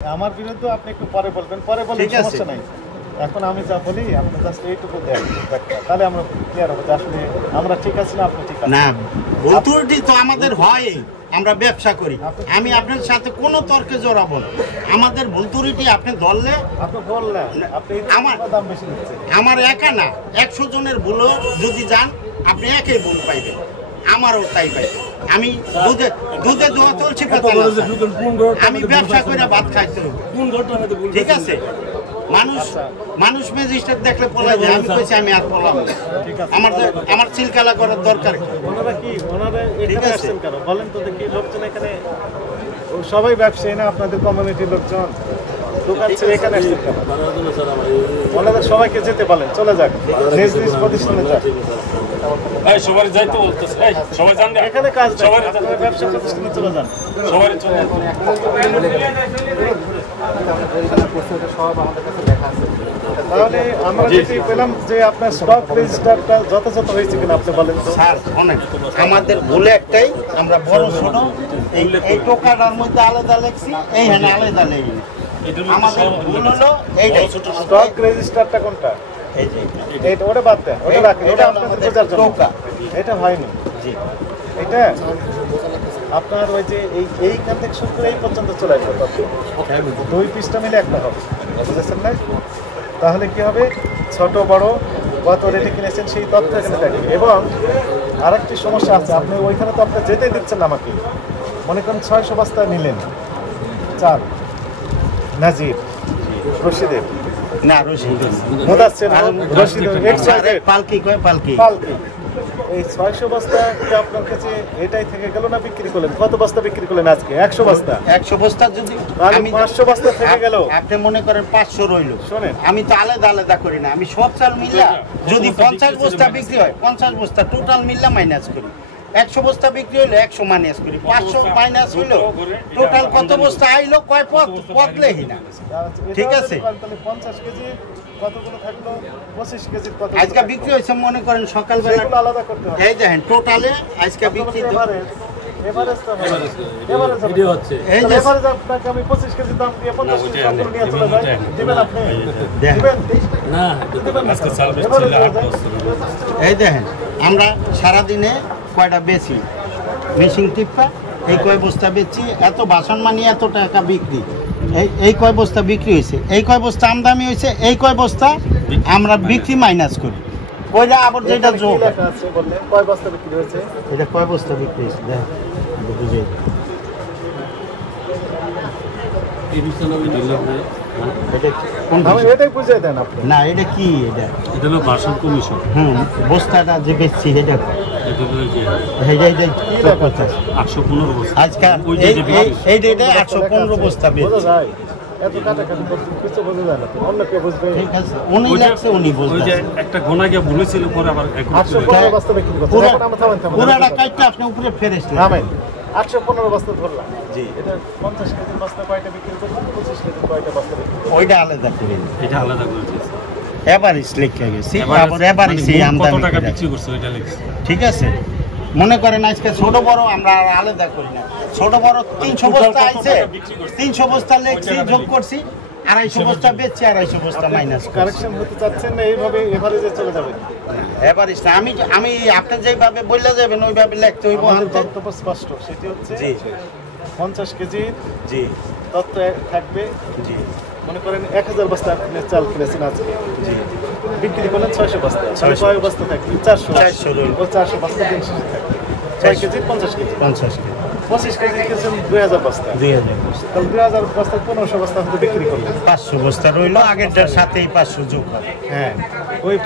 আমার বিরুদ্ধে আপনি একটু পরে বলবেন, পরে বলে সমস্যা নাই। এখন আমি যা বলি আপনি জাস্ট এইটুকু দেন, তাহলে আমরা ক্লিয়ার হবে যে আসলে আমরা ঠিক আছি না আপনি ঠিক আছেন না। ভুল ত্রুটি তো আমাদের হয়, আমরা ব্যবসা করি। আমি আপনার সাথে কোনো তর্কে জড়াবো না। আমাদের ভুল ত্রুটি আপনি ধরলে আপনি বললেন আপনি আমার দাম বেশি নিচ্ছে। আমার একা না, 100 জনের ভুলও যদি যান আপনি একই ভুল পাইবেন, আমারও তাই পাই। আমি দুধে দোয়া চলছে, আমি ব্যবসা করে ভাত খাইতে, ঠিক আছে? মানুষ ম্যাজিস্ট্রেট দেখলে পলাই যায়, আমি কইছি আমি আর পলাম না। আমার চিলকালা করার দরকার কি? ওনারা কি ওনারা এখানে আসছেন কেন বলেন তো দেখি? লোকজন এখানে সবাই ব্যবসায়ী না, আপনাদের কমিউনিটির লোকজন দোকান ছেড়ে এখানে আসছেন কেন? ওনাদের সবাইকে যেতে বলেন, চলে যাক নিজ নিজ প্রতিষ্ঠানে যাক। সবাই যাইতে বলতেছে, সবাই যান না, এখানে কাজ সবাই ব্যবসা প্রতিষ্ঠানে চলে যান, সবাই চলে যান। তাহলে আমরা যেটি পেলাম যে আপনার স্টক রেজিস্টারটা যথাযথ হয়েছে কিনা আপনি বলেন তো। স্যার অনেক আমাদের ভুলে একটাই, আমরা বড় ছোট এই টোকাটার মধ্যে আলাদা লেখছি, এইখানে আলাদা লেখি। আমাদের ভুল হলো এইটাই। স্টক রেজিস্টারটা কোনটা? এই যে এইটা ওটা বাদ দেন, ওটা রাখেন, ওটা আপনাদের বোঝার জন্য। এটা হয়নি জি, এটা আপনার ওই যে এইখান থেকে শুরু করে এই পর্যন্ত চলে আসবে, দুই পিসটা মিলে একটা হবে, বুঝেছেন না? তাহলে কি হবে, ছোট বড় কত রেটে কিনেছেন সেই তথ্য এখানে থাকবে। এবং আরেকটি সমস্যা আছে, আপনি ওইখানে তো আপনি যেতে দিচ্ছেন না আমাকে। মনে করেন 600 বস্তা নিলেন চাল, নাজির রশিদের না রশিদ মুদাচ্ছের রশিদের পালকি কয় পালকি পালকি, এই 600 বস্তা কি আপনার কাছে এটাই থেকে গেল না বিক্রি করলেন? কত বস্তা বিক্রি করলেন আজকে? 100 বস্তা। 100 বস্তা যদি আমি 500 বস্তা থেকে গেল, আপনি মনে করেন 500 রইল। শোনেন, আমি তো আলাদা আলাদা করি না, আমি সব চাল মিলা যদি 50 বস্তা বিক্রি হয় 50 বস্তা টোটাল মিললা মাইনাস করি। 100 বস্তা বিক্রি হইলো 100 মাইনাস করি, 500 মাইনাস হইলো টোটাল কত বস্তা আইলো, কয় পথ লেহি না, ঠিক আছে? তাহলে 50 কেজি কতগুলো থাকলো? 25 কেজি কত আজকে বিক্রি হয়েছে মনে করেন সকালবেলা, সেগুলো আলাদা করতে হবে। এই দেখেন টোটালে আজকে বিক্রি এভারেজ তো এভারেজ হচ্ছে, এই যে এভারেজ আপনাকে আমি 25 কেজি দাম দিয়ে 50 কেজি দাম নিয়ে চলে যাই, দিবেন আপনি? দিবেন না, আজকে চাল বেচছিল 8-10। এই দেখেন আমরা সারাদিনে কয়টা বেচি, মেশিন টিপ্পা এই কয় বস্তা বেচছি, এত বাসন মানি এত টাকা বিক্রি, এই কয় বস্তা বিক্রি হয়েছে, এই কয় বস্তা আমদানি হয়েছে, এই কয় বস্তা আমরা বিক্রি মাইনাস করি, কইরা আবার যেটা যোগ আছে বললেন কয় বস্তা বিক্রি হয়েছে, এটা কয় বস্তা বিক্রি হয়েছে দেখেন বুঝে। এটা কোন আমি এটাই বুঝিয়ে দেন আপনি। না এটা কি, এটা হলো বাসন কমিশন। বস্তাটা যে বেচছি এটা এটা হলো যে 815 বস্তা। আজকাল এই ডেটে 815 বস্তা বেচছি। বোঝা যায় এত কাটাকাটি করতে কিছু বোঝা যায় না, তো অন্য কেউ বুঝবে। ঠিক আছে, উনি লাগছে উনি ওই বলতে যে একটা গোনাকে বলেছিল পরে আবার 815 বস্তা বিক্রি করতে। এখন আমরা থামেন পুরাটা কাটতে আপনি উপরে ফেরেস থামেন, 815 বস্তা ধরলাম। জি, এটা 50 কেজি বস্তা কয়টা বিক্রি করবেন, 25 কেজি কয়টা বস্তা বিক্রি করবেন? ওইটা আলাদা করে এটা আলাদা করে দিয়েছে। এভারেজ লিখে গেছি, আবার এভারেজ কত আমদানি টাকা করে। বিক্রি করছে ওইটা লিখছে। ঠিক আছে, মনে করেন আজকে ছোট বড় আমরা আর আলাদা করি না। ছোট বড় 300 বস্তা আইছে, 300 বস্তা লেখছি যোগ করছি, 250 বস্তা বেচছি, 250 বস্তা মাইনাস কারেকশন হতে চাচ্ছেন না, এইভাবে এভারেজে চলে যাবেন? এভারেজ না, আমি আপনি যেভাবে বললে যাবেন ওইভাবে লিখতে হইব। আমাদের বক্তব্য স্পষ্ট, সেটি হচ্ছে জি 50 কেজির জি তথ্য থাকবে। জি মনে করেন 1000 বস্তা আপনি চাল কিনেছেন আজকে, জি বিক্রি করলেন 600 বস্তা, 600 কয় বস্তা থাকবে? 400 রইল। ও 400 বস্তা দিন শেষে থাকবে 6 কেজি 50 কেজি 50 কেজি 25 কেজি কিনেছেন 2000 বস্তা, 2000 বস্তা, তাহলে 2000 বস্তা 1500 বস্তা হয়তো বিক্রি করলেন। 500 বস্তা রইল, আগেরটার সাথেই 500 যোগ হবে। হ্যাঁ, ওই